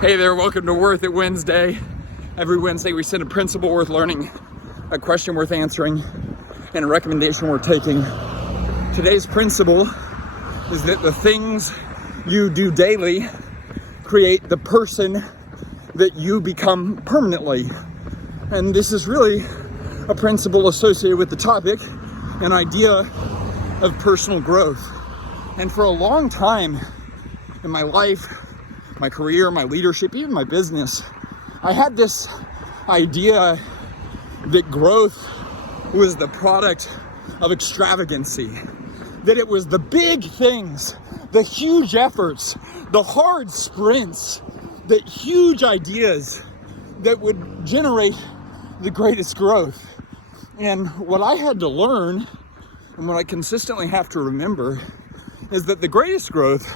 Hey there, welcome to Worth It Wednesday. Every Wednesday we send a principle worth learning, a question worth answering, and a recommendation worth taking. Today's principle is that the things you do daily create the person that you become permanently. And this is really a principle associated with the topic, an idea of personal growth. And for a long time in my life, my career, my leadership, even my business, I had this idea that growth was the product of extravagancy, that it was the big things, the huge efforts, the hard sprints, the huge ideas that would generate the greatest growth. And what I had to learn, and what I consistently have to remember, is that the greatest growth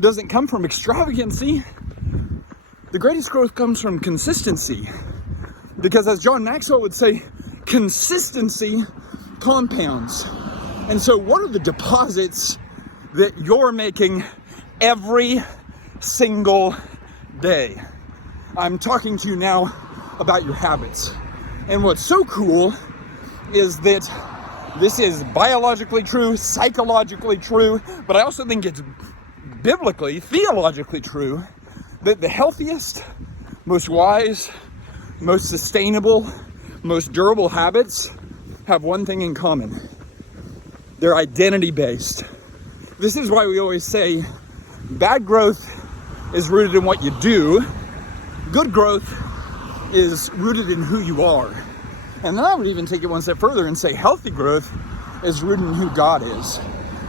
doesn't come from extravagancy. The greatest growth comes from consistency. Because as John Maxwell would say, consistency compounds. And so what are the deposits that you're making every single day? I'm talking to you now about your habits. And what's so cool is that this is biologically true, psychologically true, but I also think it's biblically, theologically true, that the healthiest, most wise, most sustainable, most durable habits have one thing in common. They're identity-based. This is why we always say bad growth is rooted in what you do. Good growth is rooted in who you are. And then I would even take it one step further and say healthy growth is rooted in who God is.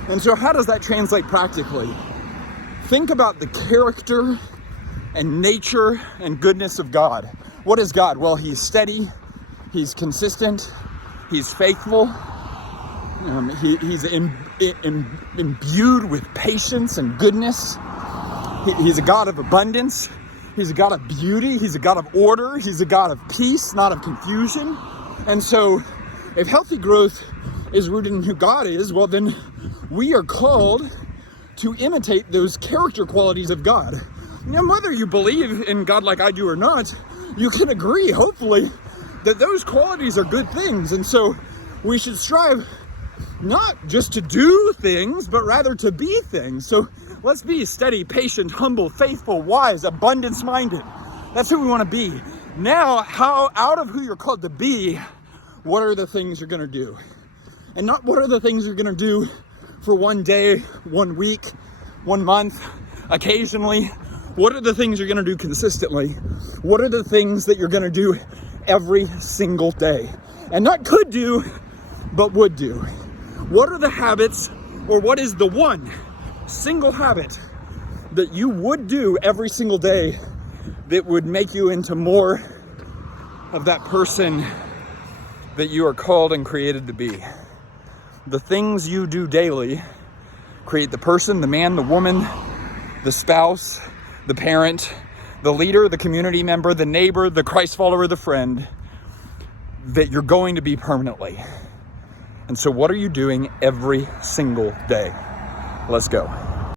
And so how does that translate practically? Think about the character and nature and goodness of God. What is God? Well, He's steady, He's consistent, He's faithful, He's imbued with patience and goodness. He's a God of abundance, He's a God of beauty, He's a God of order, He's a God of peace, not of confusion. And so, if healthy growth is rooted in who God is, well then we are called to imitate those character qualities of God. And whether you believe in God like I do or not, you can agree, hopefully, that those qualities are good things. And so we should strive not just to do things, but rather to be things. So let's be steady, patient, humble, faithful, wise, abundance-minded. That's who we want to be. Now, how out of who you're called to be, what are the things you're going to do? And not what are the things you're going to do for one day, 1 week, 1 month, occasionally. What are the things you're going to do consistently? What are the things that you're going to do every single day? And not could do, but would do. What are the habits, or what is the one single habit that you would do every single day that would make you into more of that person that you are called and created to be? The things you do daily create the person, the man, the woman, the spouse, the parent, the leader, the community member, the neighbor, the Christ follower, the friend that you're going to be permanently. And so what are you doing every single day? Let's go.